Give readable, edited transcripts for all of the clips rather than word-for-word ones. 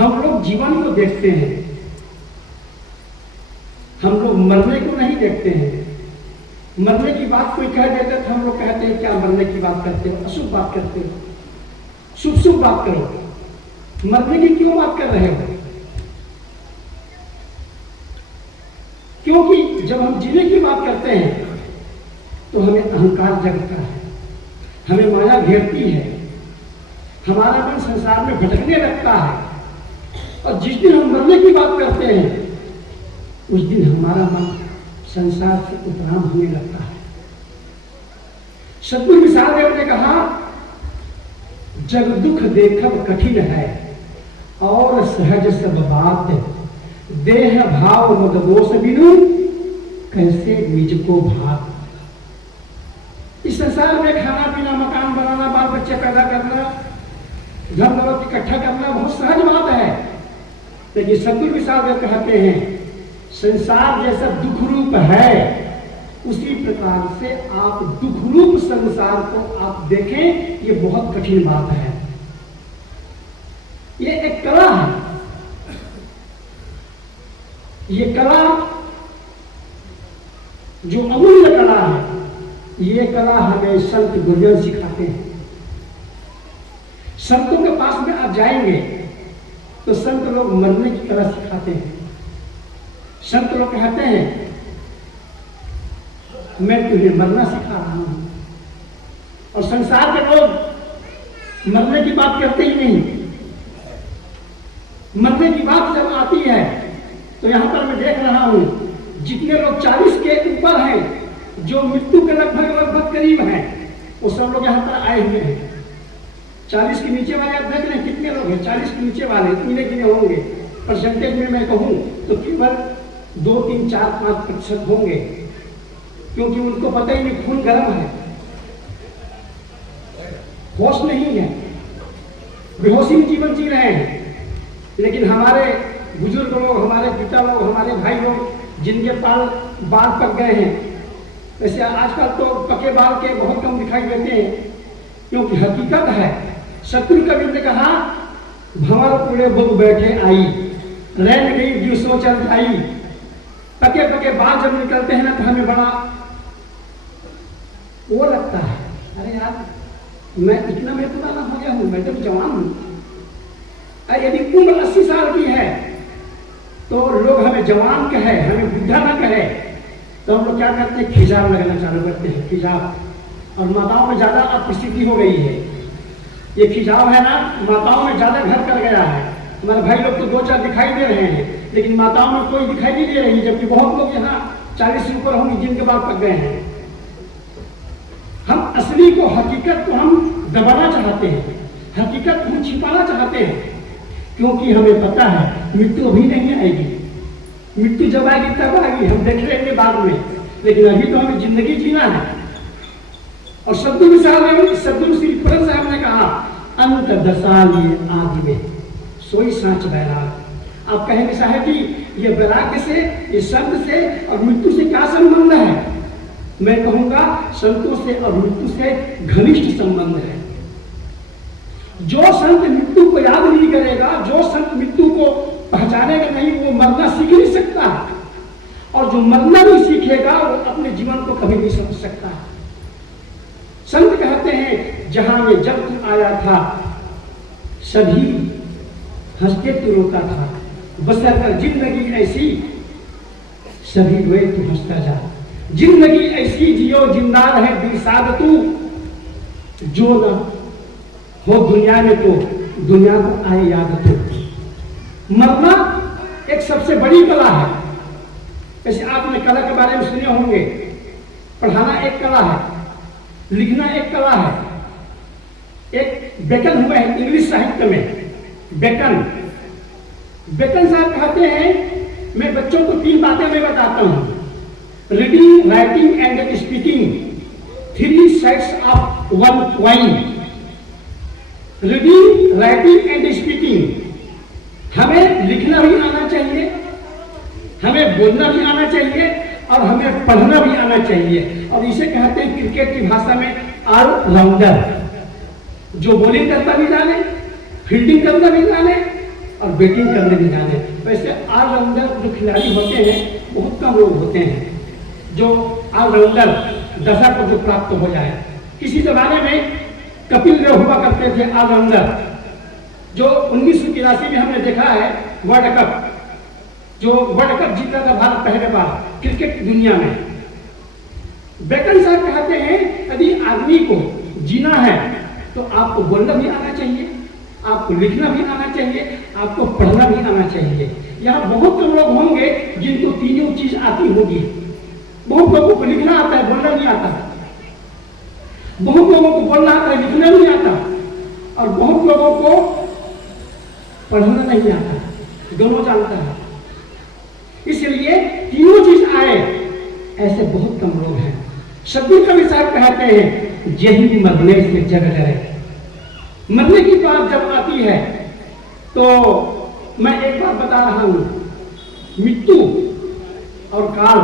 हम लोग जीवन को देखते हैं, हम लोग मरने को नहीं देखते हैं। मरने की बात कोई कह देता तो हम लोग कहते हैं क्या मरने की बात करते हो, अशुभ बात करते हो, शुभ शुभ बात करो, मरने की क्यों बात कर रहे हो? क्योंकि जब हम जीने की बात करते हैं तो हमें अहंकार जगता है, हमें माया घेरती है, हमारा मन संसार में भटकने लगता है। और जिस दिन हम मरने की बात करते हैं उस दिन हमारा मन संसार से उपराम होने लगता है। सतगुरु विशाल देव ने कहा, जग दुख देखब कठिन है और सहज सब बात, देह भाव मद दोष बिनु कैसे निज को भात। इस संसार में खाना पीना, मकान बनाना, बाल बच्चे पैदा करना, धन दौलत इकट्ठा करना बहुत सहज बात है। लेकिन सतगुरु विशाल देव कहते हैं संसार जैसा दुख रूप है, उसी प्रकार से आप दुख रूप संसार को आप देखें, ये बहुत कठिन बात है। ये एक कला है, ये कला जो अमूल्य कला है, ये कला हमें संत गुरुजन सिखाते हैं। संतों के पास में आप जाएंगे तो संत लोग मरने की कला सिखाते हैं। संत लोग कहते हैं मैं तुझे मरना सिखा रहा हूं। और संसार के लोग मरने की बात करते ही नहीं। मरने की बात जब आती है तो यहां पर मैं देख रहा हूं जितने लोग 40 के ऊपर हैं, जो मृत्यु के लगभग करीब हैं, वो सब लोग यहां पर आए हुए हैं। 40 के नीचे वाले आप देख लें कितने लोग हैं, 40 के नीचे वाले इतने कितने होंगे? परसेंटेज में मैं कहूं तो केवल 2, 3, 4, 5% होंगे, क्योंकि उनको पता ही नहीं खून गर्म है, होश नहीं है, बेहोशी में जीवन जी रहे हैं। लेकिन हमारे बुजुर्ग लोग, हमारे पिता लोग, हमारे भाई लोग जिनके बाल पक गए हैं, वैसे आजकल तो पके बाल के बहुत कम दिखाई देते हैं, क्योंकि हकीकत है। सतगुरु कबीर ने कहा, भंवर पूरे बुग बैठे आई, रैन गई दिवसों चल आई। पके पके बाल जब निकलते हैं ना तो हमें बड़ा वो लगता है, अरे यार मैं इतना मैं पुराना हो गया हूं, मैं तो जवान हूं। यदि उम्र 80 साल की है तो लोग हमें जवान कहे, हमें बुढ़ा ना कहे, तो हम लोग क्या करते हैं, खिजाव लगना चालू करते हैं, खिजाव। और माताओं में ज्यादा अब स्थिति हो गई है, ये खिजाव है ना, माताओं में ज्यादा घर कर गया है। हमारे भाई लोग तो 2-4 दिखाई दे रहे हैं, लेकिन माताओं में कोई दिखाई नहीं दे रही, जबकि बहुत लोग यहाँ 40 से ऊपर होंगे जिनके बाल पक गए हैं। हम असली को, हकीकत को हम दबाना चाहते हैं, हकीकत को हम छिपाना चाहते हैं, क्योंकि हमें पता है मृत्यु अभी नहीं आएगी। मृत्यु जब आएगी तब आएगी, हम देख लेंगे बाद में, लेकिन अभी तो हमें जिंदगी जीना है। और सतगुरु श्री पुरन साहब ने कहा, अंत दशा लिए आदि में सोई सांच वैराग। आप कहेंगे साहब जी ये वैराग्य से, ये संत से और मृत्यु से क्या संबंध है? मैं कहूंगा संतों से और मृत्यु से घनिष्ठ संबंध है। जो संत मृत्यु को याद नहीं करेगा, जो संत मृत्यु को पहचानेगा नहीं, वो मरना सीख नहीं सकता। और जो मरना नहीं सीखेगा वो अपने जीवन को कभी नहीं समझ सकता। संत कहते हैं, जहां में जब तू आया था सभी हंसते तू रोता था, बसर कर जिंदगी ऐसी सभी रोए तू हंसता जा। जिंदगी ऐसी जियो जिंदा रहे दिलसाद तू, जो न हो दुनिया में तो दुनिया को आए याद तो। मरना एक सबसे बड़ी कला है। जैसे आपने कला के बारे में सुने होंगे, पढ़ाना एक कला है, लिखना एक कला है। एक बेकन हुए हैं इंग्लिश साहित्य में, बेकन साहब कहते हैं, मैं बच्चों को 3 बातें मैं बताता हूं, reading, writing and speaking, 3 sets of 1 coin. Reading, writing and speaking, हमें लिखना भी आना चाहिए, हमें बोलना भी आना चाहिए और हमें पढ़ना भी आना चाहिए। और इसे कहते हैं क्रिकेट की भाषा में ऑलराउंडर, जो बॉलिंग करता भी जाने, फील्डिंग करता भी जाने और बैटिंग करने भी जाने। वैसे ऑलराउंडर जो खिलाड़ी होते हैं बहुत कम लोग होते हैं जो ऑलराउंडर दशा को जो प्राप्त हो जाए। किसी जमाने में कपिल देव हुआ करते थे ऑलराउंडर, जो 1983 में हमने देखा है वर्ल्ड कप, जो वर्ल्ड कप जीता था भारत पहले बार क्रिकेट दुनिया में। बेकन साहब कहते हैं यदि आदमी को जीना है तो आपको बोलना भी आना चाहिए, आपको लिखना भी आना चाहिए, आपको पढ़ना भी आना चाहिए। यहाँ बहुत कम लोग होंगे जिनको तीनों चीज आती होगी। बहुत लोगों को लिखना आता है, बोलना नहीं आता। बहुत लोगों को बोलना आता है, लिखना नहीं आता। और बहुत लोगों को पढ़ना नहीं आता, दोनों जानता है। इसलिए तीनों चीज आए ऐसे बहुत कम लोग हैं। सदगुरु कवि साहब कहते हैं यही मरने से जग डरे। मरने की बात जब आती है तो मैं एक बात बता रहा हूं, मृत्यु और काल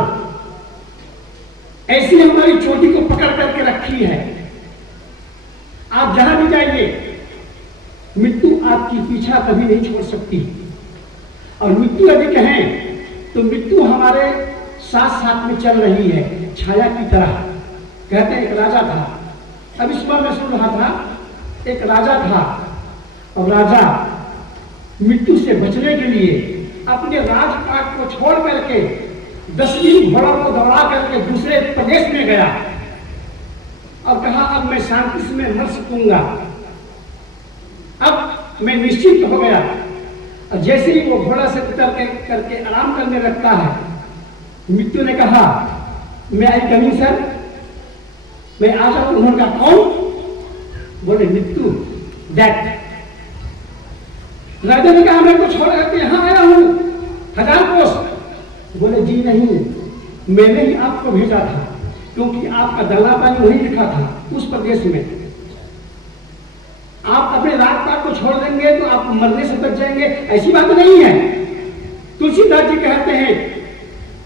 ऐसी हमारी चोटी को पकड़ करके रखी है। आप जहां भी जाइए मृत्यु आपकी पीछा कभी नहीं छोड़ सकती। और मृत्यु यदि कहें तो मृत्यु हमारे साथ साथ में चल रही है छाया की तरह। कहते हैं एक राजा था, अब इस बार मैं सुन रहा था, एक राजा था और राजा मृत्यु से बचने के लिए अपने राजपाट को छोड़ करके 10 घोड़ा को दौड़ा करके दूसरे प्रदेश में गया और कहा अब मैं शांति से मैं मर सकूंगा, अब मैं निश्चित हो गया। और जैसे ही वो घोड़ा से उतर करके आराम करने लगता है, मृत्यु ने कहा मैं आई कमी सर, मैं आ जाऊं। उन्होंने कहा कौन? बोले मृत्यु। दैट राजा ने कहा मैं को छोड़ करके यहां आया हूं 1000 कोस। बोले जी नहीं, मैंने ही आपको भेजा था क्योंकि आपका दल्ला पानी वही लिखा था उस प्रदेश में। आप अपने राजपाट को छोड़ देंगे तो आप मरने से बच जाएंगे, ऐसी बात नहीं है। तुलसीदास जी कहते हैं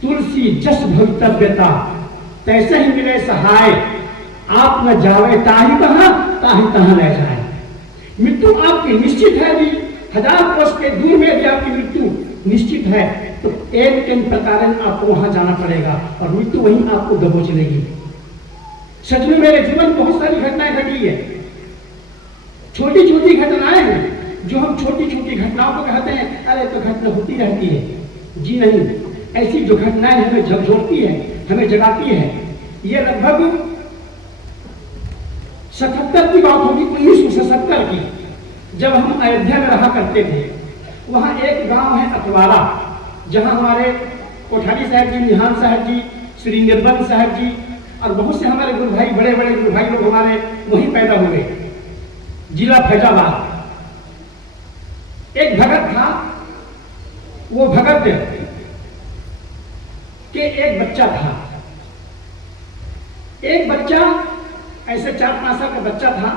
तुलसी जस भवितव्यता तैसे ही मिले सहाय, आप न जावे ताही तहां ले जाए। मृत्यु आपकी निश्चित है जी, 1000 कोस के दूर में यदि आपकी मृत्यु निश्चित है तो एक प्रकार आपको वहां जाना पड़ेगा और मृत्यु वहीं आपको दबोच लेगी। सच में मेरे जीवन में बहुत सारी घटनाएं घटी है, छोटी छोटी घटनाएं हैं जो हम छोटी छोटी घटनाओं को कहते हैं अरे तो घटना होती रहती है। जी नहीं, ऐसी जो घटनाएं हमें झकझोरती है, हमें जगाती है। ये लगभग 77 की बात होगी, 1977 की, जब हम अयोध्या में रहा करते थे। वहां एक गांव है अतवारा, जहां हमारे कोठारी साहब जी, निहान साहब जी, श्री निर्बंध साहब जी और बहुत से हमारे गुरु भाई, बड़े बड़े गुरु भाई लोग हमारे वहीं पैदा हुए, जिला फैजाबाद। एक भगत था, वो भगत के एक बच्चा था। एक बच्चा ऐसे 4-5 साल का बच्चा था।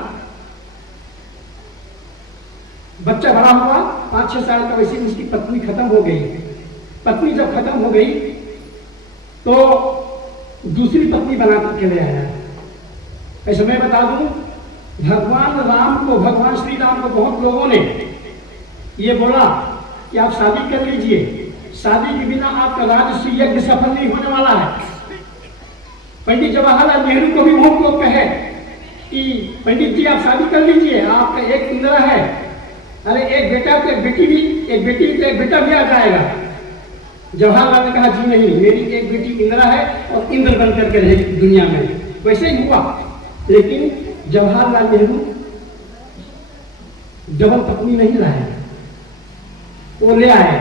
बच्चा बड़ा हुआ 5-6 साल का, वैसे उसकी पत्नी खत्म हो गई। पत्नी जब खत्म हो गई तो दूसरी पत्नी बना करके ले आया। ऐसे मैं बता दूं, भगवान राम को, भगवान श्री राम को बहुत लोगों ने ये बोला कि आप शादी कर लीजिए, शादी के बिना आपका राजसूय यज्ञ सफल नहीं होने वाला है। पंडित जवाहरलाल नेहरू को भी बहुत लोग कहे कि पंडित जी आप शादी कर लीजिए, आपका एक इंद्र है, अरे एक बेटा तो एक बेटी भी, एक बेटी तो एक बेटा भी आ जाएगा। जवाहरलाल ने कहा जी नहीं, मेरी एक बेटी इंदिरा है और इंद्र बन करके रहेगी दुनिया में। वैसे ही हुआ, लेकिन जवाहरलाल नेहरू डबल पत्नी नहीं लाए, वो ले आए।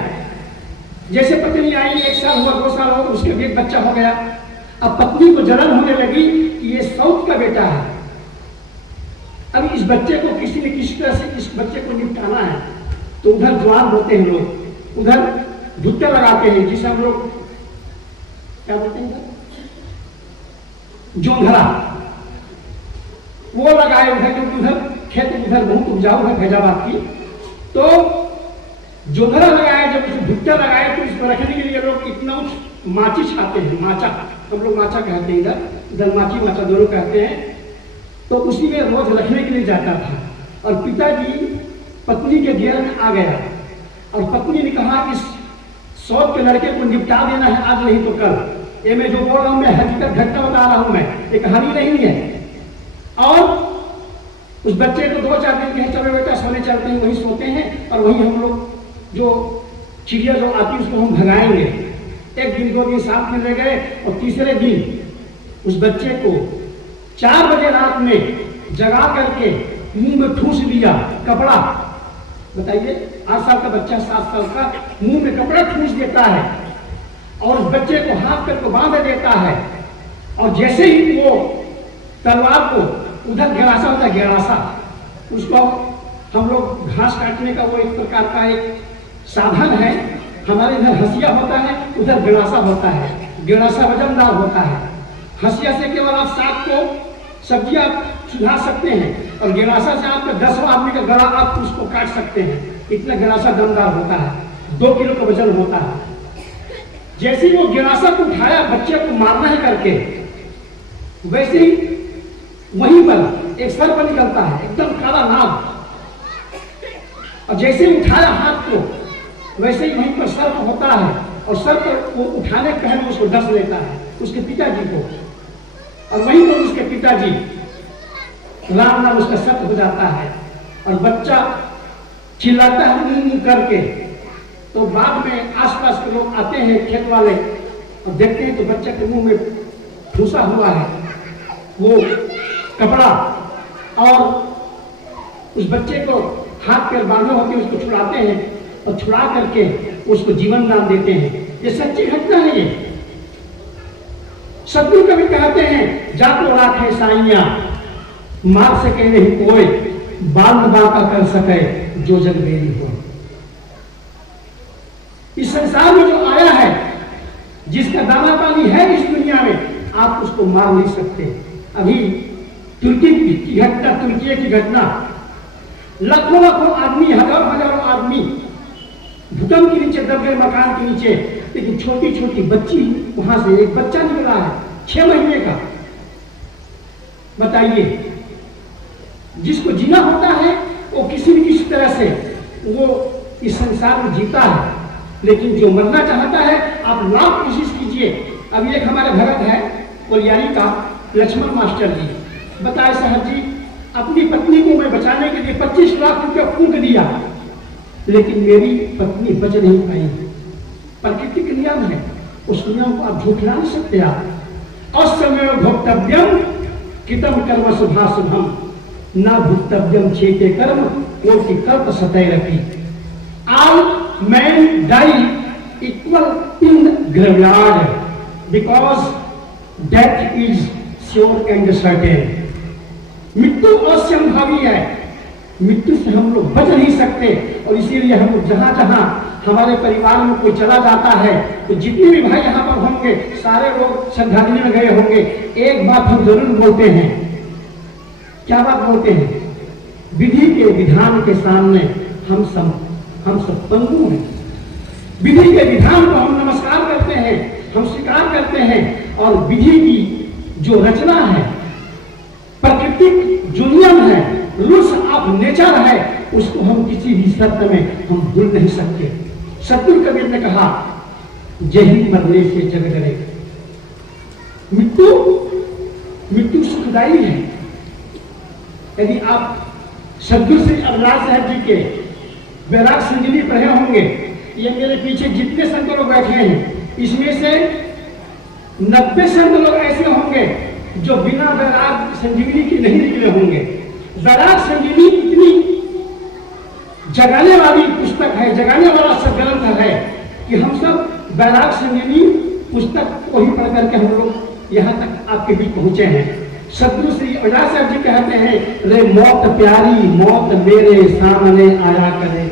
जैसे पत्नी आई, 1 साल हुआ, 2 साल हुआ, उसके भी एक बच्चा हो गया। अब पत्नी को जलन होने लगी कि ये साउथ का बेटा है, अब इस बच्चे को किसी न किसी तरह से इस बच्चे को निपटाना है। तो उधर ज्वार बोलते हैं लोग, उधर भुट्टे लगाते हैं जिसे हम लोग क्या बोलते हैं, जोंधरा, वो लगाए उधर, क्योंकि उधर खेत उधर बहुत उपजाऊ है फैजाबाद की। तो जोंधरा लगाए, जब उसे भुट्टे लगाए तो इसको रखने के लिए लोग इतना माची छाते हैं, माचा, हम लोग माचा कहते हैं, इधर माची माचा दोनों कहते हैं। तो उसी में रोज रखने के लिए जाता था। और पिताजी पत्नी के घेर में आ गया और पत्नी ने कहा कि सौत के लड़के को निपटा देना है आज नहीं तो कल। ये मैं जो बोल रहा हूं मैं हकीकत घटना बता रहा हूं, मैं ये कहानी नहीं है। और उस बच्चे को 2-4 दिन कहे चलो बेटा सोने चलते हैं, वहीं सोते हैं और वहीं हम लोग जो चिड़िया जो आती है उसको हम भगाएंगे। 1 दिन 2 दिन साथ में ले गए और तीसरे दिन उस बच्चे को 4 बजे रात में जगा करके मुंह में ठूस दिया कपड़ा। बताइए 8 साल का बच्चा 7 साल का मुंह में कपड़ा ठूस देता है और उस बच्चे को हाथ पैर को बांध देता है। और जैसे ही वो तलवार को उधर गेरासा होता है, गेरासा उसको हम लोग घास काटने का वो एक प्रकार का एक साधन है। हमारे इधर हंसिया होता है, उधर गेरासा होता है। गेरासा वजनदार होता है। हंसिया से केवल आप साग को सब्जियां सुझा सकते हैं और गिलासा से आपका 10वां आदमी का गला आप उसको काट सकते हैं। इतना गिलासा दमदार होता है, 2 किलो का वजन होता है। जैसे ही वो गिलासा को उठाया बच्चे को मारना है करके, वैसे ही वहीं पर एक सर्प निकलता है, एकदम काला नाग। और जैसे ही उठाया हाथ को, वैसे ही वहीं पर सर्प होता है और सर्प वो उठाने के पहले उसको डस लेता है उसके पिताजी को। और वहीं पर उसके पिताजी राम नाम उसका सत्य हो जाता है और बच्चा चिल्लाता है मुंह करके। तो बाद में आसपास के लोग आते हैं, खेत वाले, और देखते हैं तो बच्चे के मुंह में ठूसा हुआ है वो कपड़ा। और उस बच्चे को हाथ पैर बांधे होते हैं, उसको छुड़ाते हैं और छुड़ा करके उसको जीवन दान देते हैं। ये सच्ची घटना है। ये सदगुरु कवि कहते हैं जाको राखे साइया मार सके नहीं कोई, बाल बाका कर सके जो जग मेरी हो। इस संसार में जो आया है, जिसका दाना पानी है इस दुनिया में, आप उसको मार नहीं सकते। अभी तुर्की की घटना, तुर्की की घटना, लाखों लाखों आदमी, हजारों हजारों आदमी भूकंप के नीचे दब गए, मकान के नीचे। लेकिन छोटी छोटी बच्ची, वहां से एक बच्चा निकला है 6 महीने का। बताइए, जिसको जीना होता है वो किसी न किसी तरह से वो इस संसार में जीता है, लेकिन जो मरना चाहता है आप लाख कोशिश कीजिए। अभी एक हमारे भगत है कोलियारी का लक्ष्मण मास्टर जी, बताए साहब जी अपनी पत्नी को मैं बचाने के लिए 25 लाख रुपया फूंक दिया, लेकिन मेरी पत्नी बच नहीं पाई। प्रकृति का नियम है, उस नियम को आप झूठला नहीं सकते। आप असमय भोक्तव्यम कितम कर्म शुभाशुभम न भोक्तव्यम चेते कर्म कोटि कल्प सतय रखी। All man die equal in graveyard because death is sure and certain. मृत्यु असंभावी है, मृत्यु से हम लोग बच नहीं सकते। और इसीलिए हम लोग जहां जहां हमारे परिवार में कोई चला जाता है तो जितने भी भाई यहाँ पर होंगे सारे लोग श्रद्धांजलि में गए होंगे, एक बात हम जरूर बोलते हैं। क्या बात बोलते हैं? विधि के विधान के सामने हम सब पंगु हैं। विधि के विधान को हम नमस्कार करते हैं, हम स्वीकार करते हैं। और विधि की जो रचना है, प्राकृतिक जो नियम है, रूल्स ऑफ नेचर है, उसको हम किसी भी शर्त में हम भूल नहीं सकते। सतगुरु कबीर ने कहा जही मरने से जग डरे। मृत्यु सुखदायी है। यदि आप सतगुरु श्री अवलास साहब जी के वैराग संजीवनी पढ़े होंगे, ये मेरे पीछे जितने संत लोग बैठे हैं इसमें से 90 संत लोग ऐसे होंगे जो बिना वैराग संजीवनी के नहीं निकले होंगे। वैराग संजीवनी इतनी जगाने वाली पुस्तक है, जगाने वाला सदग्रंथ है कि हम सब वैराग संजीवनी पुस्तक को ही पढ़ करके हम लोग यहाँ तक आपके बीच पहुंचे हैं। सतगुरु श्री अवलास साहब जी कहते हैं, रे मौत प्यारी मौत मेरे सामने आया करे।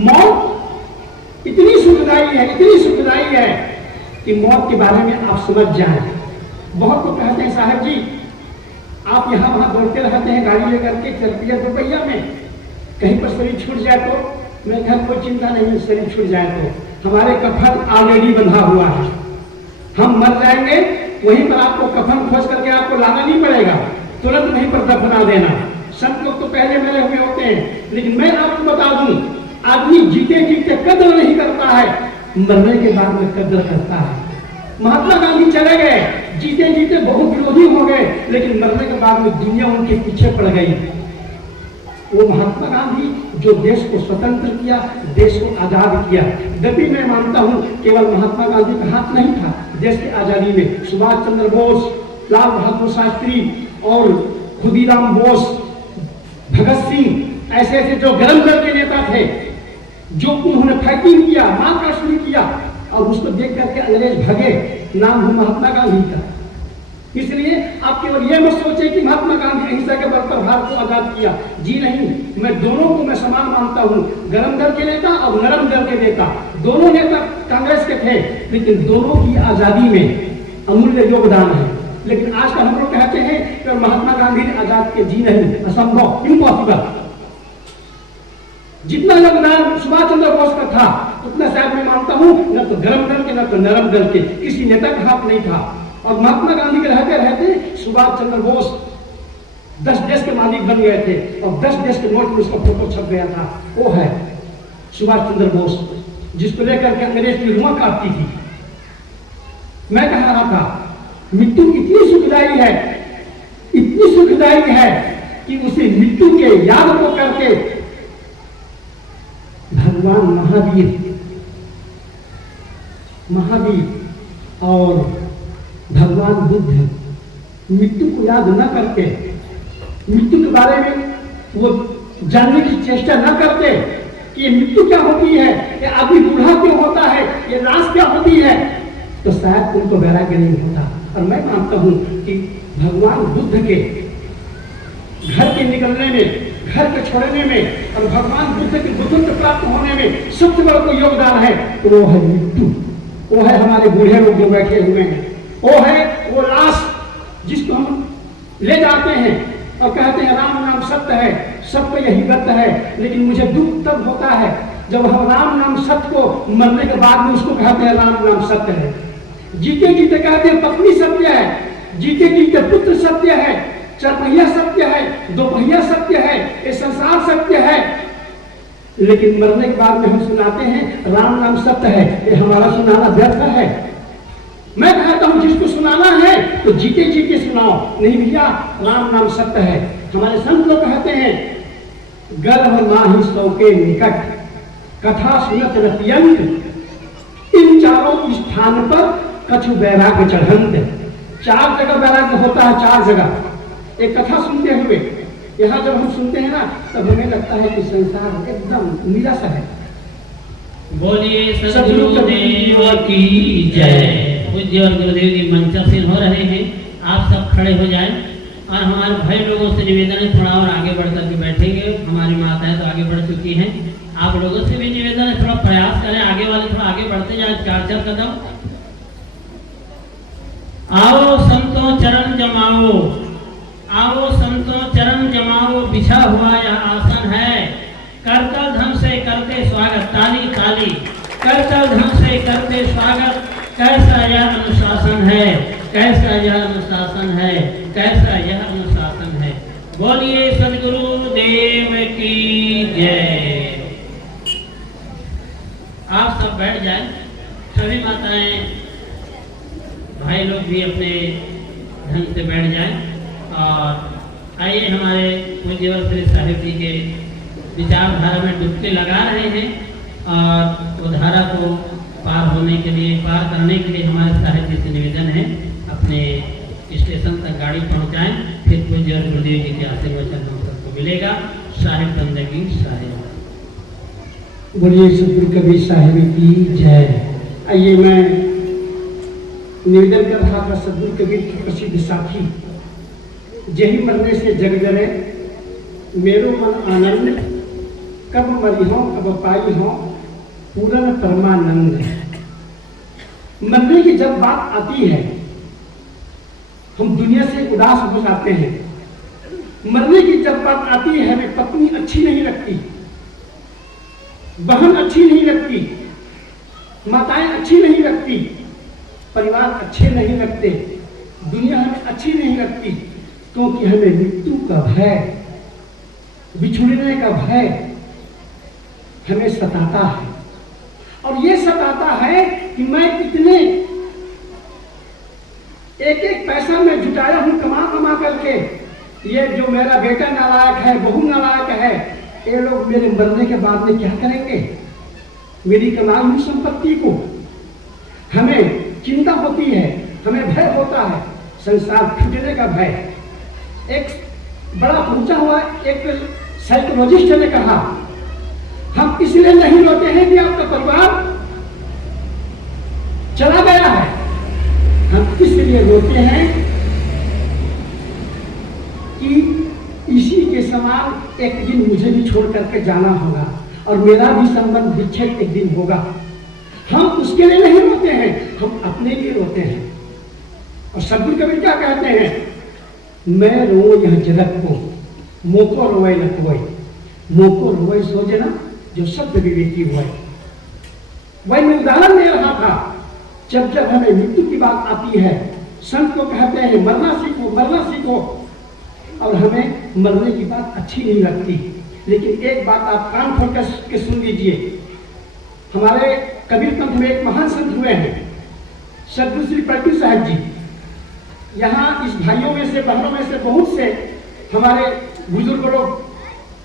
मौत इतनी सुखदायी है, इतनी सुखदायी है कि मौत के बारे में आप समझ जाएं। बहुत लोग कहते हैं साहब जी आप यहाँ वहाँ दौड़ते रहते हैं गाड़ी लेकर के, चलती है दोपहिया में, कहीं पर शरीर छूट जाए तो मेरे घर कोई चिंता नहीं, शरीर छूट जाए तो हमारे कफन ऑलरेडी बंधा हुआ है, हम मर जाएंगे वहीं पर आपको कफन खोज करके आपको लाना नहीं पड़ेगा, तुरंत वहीं पर दफना देना। संत लोग तो पहले मरे हुए होते हैं, लेकिन मैं आपको बता दूं आदमी जीते जीते कदर नहीं करता है, मरने के बाद में कदर करता है। महात्मा गांधी चले गए, जीते जीते बहुत विरोधी हो गए, लेकिन मरने के बाद में दुनिया उनके पीछे पड़ गई। वो महात्मा गांधी जो देश को स्वतंत्र किया, देश को आजाद किया। जबकि मैं मानता हूं केवल महात्मा गांधी का हाथ नहीं था देश की आजादी में। सुभाष चंद्र बोस, लाल बहादुर शास्त्री और खुदीराम बोस, भगत सिंह, ऐसे ऐसे जो गरम दल के नेता थे, जो उन्होंने फाइटिंग किया, मार्क्सवादी किया, और उसको देख करके अंग्रेज भगे। नाम है महात्मा गांधी का। इसलिए आप केवल ये मत सोचे कि महात्मा गांधी अहिंसा के बल पर भारत को आजाद किया। जी नहीं, मैं दोनों को मैं समान मानता हूँ, गरम दल के नेता और नरम दल के नेता। दोनों नेता कांग्रेस के थे, लेकिन दोनों की आजादी में अमूल्य योगदान है। लेकिन आज का हम लोग कहते हैं कि महात्मा गांधी ने आजाद के, जी नहीं, असंभव, इम्पॉसिबल। जितना योगदान सुभाष चंद्र बोस का था उतना शायद मैं मानता हूं न तो गरम दल के न तो नरम दल के किसी नेता का हाथ नहीं था। और महात्मा गांधी के रहते रहते सुभाष चंद्र बोस 10 देश के मालिक बन गए थे और 10 देश के नोट में उसका फोटो छप गया था। वो है सुभाष चंद्र बोस, जिसको लेकर के अंग्रेज की रुआ काटती थी। मैं कह रहा था मृत्यु इतनी सुखदायी है, इतनी सुखदायी है कि उसे मृत्यु के याद को करके भगवान महावीर और भगवान बुद्ध मृत्यु को याद न करके, मृत्यु के बारे में वो जानने की चेष्टा न करते कि ये मृत्यु क्या होती है, ये आदमी बूढ़ा क्यों होता है, ये लाश क्या होती है, तो शायद उनको वैराग्य नहीं होता। और मैं मानता हूं कि भगवान बुद्ध के घर के निकलने में, घर के छोड़ने में और भगवान बुद्ध के बुद्धत्व प्राप्त होने में सबसे बड़ा कोई योगदान है, तो वो है मृत्यु। वो है हमारे बूढ़े लोग जो बैठे हुए हैं, वो है वो लाश जिसको हम ले जाते हैं और कहते हैं राम नाम सत्य है, सबको यही गत्य है। लेकिन मुझे दुख तब होता है जब हम राम नाम सत्य को मरने के बाद में उसको कहते हैं राम नाम सत्य है। जीते जीते कहते हैं पत्नी सत्य है, जीते जीते पुत्र सत्य है, चरपहिया सत्य है, दोपहिया सत्य है, ये संसार सत्य है। लेकिन मरने के बाद में हम सुनाते हैं राम नाम सत्य है, ये हमारा सुनाना व्यर्थ है। मैं कहता हूं जिसको सुनाना है तो जीते जीते सुनाओ। नहीं भैया, राम नाम सत्य है। हमारे संत लोग कहते हैं गर्भ माही सौ के निकट कथा सुनत रतियंत, इन चारों स्थान पर कछु वैराग्य चढ़ंत। 4 जगह वैराग्य होता है, 4 जगह। एक कथा सुनते हुए यहाँ जब हम सुनते हैं ना तब हमें लगता है कि संसार एकदम निराश है। बोलिए सद्गुरुदेव की जय। पूज्य और गुरुदेव जी मंचासीन हो रहे हैं, आप सब खड़े हो जाएं और हमारे भाई लोगों से निवेदन है थोड़ा और आगे बढ़ करके बैठेंगे। हमारी माताएं तो आगे बढ़ चुकी हैं, आप लोगों से भी निवेदन है थोड़ा प्रयास करें, आगे वाले थोड़ा आगे बढ़ते जाए, 4-4 कदम। आओ संतों चरण जमाओ, आओ संतों चरण जमाओ, बिछा हुआ यह आसन है, करतल ढंग से करते स्वागत, ताली ताली, करतल ढंग से करते स्वागत। कैसा यह अनुशासन है, कैसा यह अनुशासन है, कैसा यह अनुशासन है। बोलिए सद्गुरु देव की जय। आप सब बैठ जाएं, सभी माताएं भाई लोग भी अपने ढंग से बैठ जाएं और आइए हमारे पूज्य श्री साहिब जी के विचारधारा में डुबकी लगा रहे हैं और वो धारा को पार होने के लिए, पार करने के लिए हमारे साहिब जी से निवेदन है अपने स्टेशन तक गाड़ी पहुंचाएं, फिर पूज्य और गुरुदेव जी के आशीर्वचन हम सबको मिलेगा। साहिब बंदगी साहिब। बोलिए सतगुरु कबीर साहिब की जय। आइए मैं निवेदन कर रहा था सतगुरु कबीर की प्रसिद्ध साखी, जही मरने से जग जरे मेरो मन आनंद, कब मरी हो कब पाई हो पूर्ण परमानंद। मरने की जब बात आती है हम दुनिया से उदास हो जाते हैं। मरने की जब बात आती है हमें पत्नी अच्छी नहीं लगती, बहन अच्छी नहीं लगती, माताएं अच्छी नहीं लगती, परिवार अच्छे नहीं लगते, दुनिया हमें अच्छी नहीं लगती, क्योंकि हमें मृत्यु का भय, बिछुड़ने का भय, हमें सताता है। और ये सताता है कि मैं इतने एक एक पैसा मैं जुटाया हूं कमा कमा करके, ये जो मेरा बेटा नालायक है, बहू नालायक है, ये लोग मेरे मरने के बाद में क्या करेंगे मेरी कमाई हुई संपत्ति को। हमें चिंता होती है, हमें भय होता है, संसार छूटने का भय। एक बड़ा पहुंचा हुआ एक साइकोलॉजिस्ट ने कहा, हम इसलिए नहीं रोते हैं कि आपका परिवार चला गया है, हम इसलिए रोते हैं कि इसी के समान एक दिन मुझे भी छोड़ करके जाना होगा और मेरा भी संबंध विच्छेद एक दिन होगा। हम उसके लिए नहीं रोते हैं, हम अपने लिए रोते हैं। और सदगुरु कबीर क्या कहते हैं, मैं रो यह जगत को, मोको रोए न कोई, मोको रोए सो जना जो शब्द विवेकी हुए। वही मैं उदाहरण दे रहा था, जब जब हमें मृत्यु की बात आती है, संत को कहते हैं मरना सीखो, मरना सीखो, और हमें मरने की बात अच्छी नहीं लगती। लेकिन एक बात आप कान खोल के सुन लीजिए, हमारे कबीर पंथ में एक महान संत हुए हैं सदगुरु श्री पलटू साहब जी। यहाँ इस भाइयों में से, बहनों में से बहुत से हमारे बुजुर्ग लोग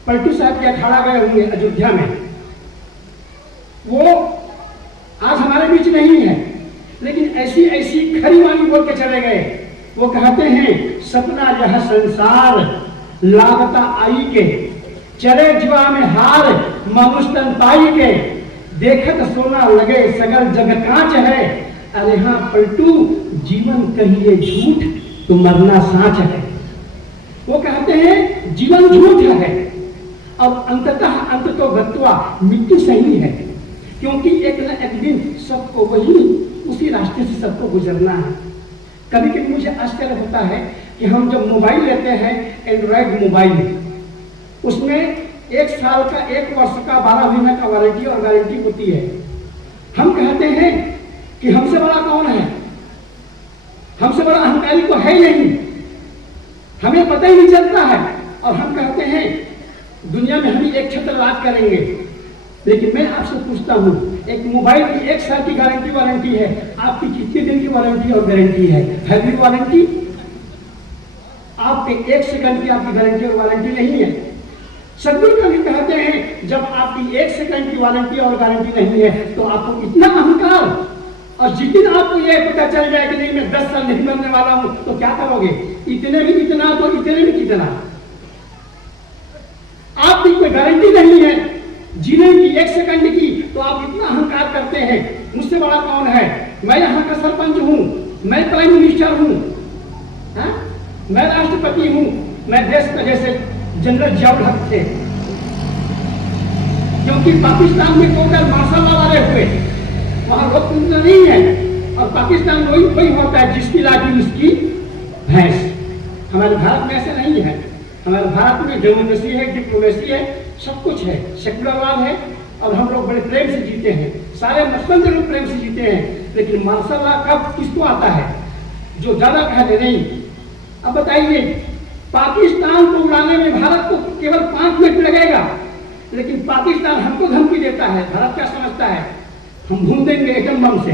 पलटू साहब के अखाड़ा गए होंगे अयोध्या में। वो आज हमारे बीच नहीं है, लेकिन ऐसी ऐसी खरी वाणी बोल के चले गए। वो कहते हैं, सपना यह संसार लागता आई के, चले जुआ में हार मानुस्तन पाई के, देखत सोना लगे सगल जग कांच है, अरे हाँ पलटू जीवन कहिए झूठ तो मरना साँच है। वो कहते हैं जीवन झूठ है और अंततः अंत तो गत्वा मृत्यु सही है, क्योंकि एक न एक दिन सबको वही उसी रास्ते से सबको गुजरना है। कभी कभी मुझे आश्चर्य होता है कि हम जब मोबाइल लेते हैं, एंड्रॉयड मोबाइल, उसमें 1 साल का, 1 वर्ष का, 12 महीने का वारंटी और गारंटी होती है। हम कहते हैं कि हमसे बड़ा कौन है, हमसे बड़ा अहंकारी तो है नहीं, हमें पता ही नहीं चलता है। और हम कहते हैं दुनिया में हम एक छत्र राज करेंगे। लेकिन मैं आपसे पूछता हूँ, एक मोबाइल की 1 साल की गारंटी वारंटी है, आपकी कितने दिन की वारंटी और गारंटी है? Heavy warranty? आपके 1 सेकंड की आपकी गारंटी और वारंटी नहीं है। सदगुरु कभी कहते हैं, जब आपकी 1 सेकंड की वारंटी और गारंटी नहीं है तो आपको इतना अहंकार, और जिस दिन आपको यह पता चल जाए कि नहीं मैं 10 साल नहीं मरने वाला हूं, तो क्या करोगे? इतने में इतना तो इतने में कितना, आपकी कोई गारंटी नहीं है जीने की 1 सेकंड की, तो आप इतना अहंकार करते हैं, मुझसे बड़ा कौन है, मैं यहाँ का सरपंच हूँ, मैं प्राइम मिनिस्टर हूँ, मैं राष्ट्रपति हूँ, मैं देश का जैसे जनरल जियाउल हक थे। क्योंकि पाकिस्तान में टोटल मार्शल लॉ वाले हुए, वहां लोकतंत्र नहीं है, और पाकिस्तान वही होता है जिसकी लाठी उसकी भैंस। हमारे भारत में ऐसे नहीं है। हमारे भारत में डेमोक्रेसी है, डिप्लोमेसी है, सब कुछ है, सेकुलरवाद है, और हम लोग बड़े प्रेम से जीते हैं, सारे मुस्लिम लोग प्रेम से जीते हैं। लेकिन मार्शल लॉ कब किसको आता है? जो ज्यादा कहते नहीं। अब बताइए, पाकिस्तान को उड़ाने में भारत को केवल 5 मिनट लगेगा, लेकिन पाकिस्तान हमको धमकी देता है। भारत क्या समझता है? हम भून देंगे एटम बम से।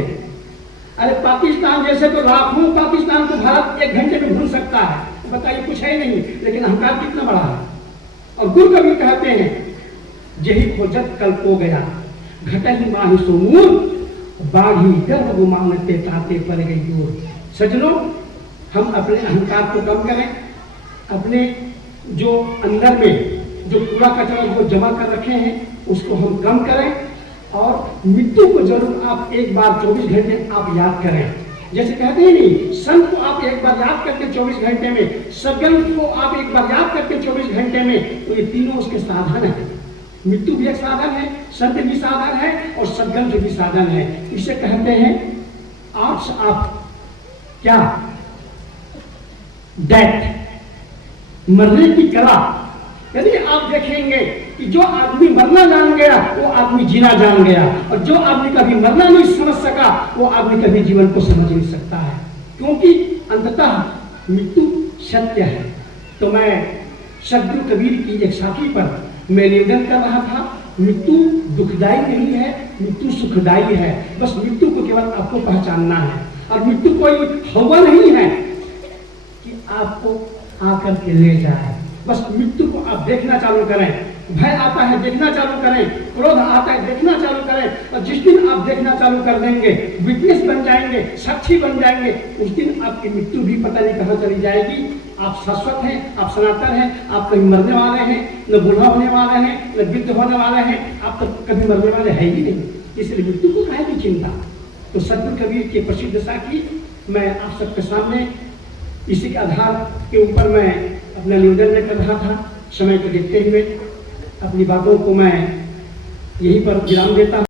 अरे पाकिस्तान जैसे तो लाखों पाकिस्तान को भारत 1 घंटे में भून सकता है। बताइए, कुछ है नहीं, लेकिन अहंकार कितना बड़ा है। और गुरु कबीर कहते हैं, यही खोजत कल्प हो गया, घटही माही सोमूर, बाढ़ी गर्भ मांगते ताते पर गई दूर। सजनों, हम अपने अहंकार को कम करें, अपने जो अंदर में जो कूड़ा कचरा जो जमा कर रखे हैं उसको हम कम करें, और मृत्यु को जरूर आप एक बार 24 घंटे आप याद करें। जैसे कहते हैं नहीं, संत को आप एक बार याद करके 24 घंटे में, सज्जन को आप एक बार याद करके 24 घंटे में, तो ये तीनों उसके साधन है। मृत्यु भी एक साधन है, संत भी साधन है, और सज्जन भी साधन है। इसे कहते हैं आर्ट्स ऑफ क्या? डेथ, मरने की कला। यदि आप देखेंगे कि जो आदमी मरना जान गया वो आदमी जीना जान गया, और जो आदमी कभी मरना नहीं समझ सका वो आदमी कभी जीवन को समझ नहीं सकता है, क्योंकि अंततः मृत्यु सत्य है। तो मैं सदगुरु कबीर की एक साथी पर मैं निवेदन कर रहा था मृत्यु दुखदाई नहीं है, मृत्यु सुखदाई है। बस मृत्यु को केवल आपको पहचानना है। और मृत्यु कोई हवा नहीं है कि आपको आकर के ले जाए। बस मृत्यु को आप देखना चालू करें। भय आता है देखना चालू करें, क्रोध आता है देखना चालू करें। और जिस दिन आप देखना चालू कर देंगे, विटनेस बन जाएंगे, साक्षी बन जाएंगे, उस दिन आपकी मृत्यु भी पता नहीं कहाँ चली जाएगी। आप शाश्वत हैं, आप सनातन हैं, आप कभी मरने वाले हैं, न बूढ़ा होने वाले हैं, न वृद्ध होने वाले हैं, आप तो कभी मरने वाले हैं ही नहीं। इसलिए मृत्यु को काहे की चिंता। तो सतगुरु कबीर की प्रसिद्ध साखी मैं आप सबके सामने इसी के आधार के ऊपर मैं अपना निवेदन में कर रहा था। समय को देखते हुए अपनी बातों को मैं यहीं पर विराम देता हूँ।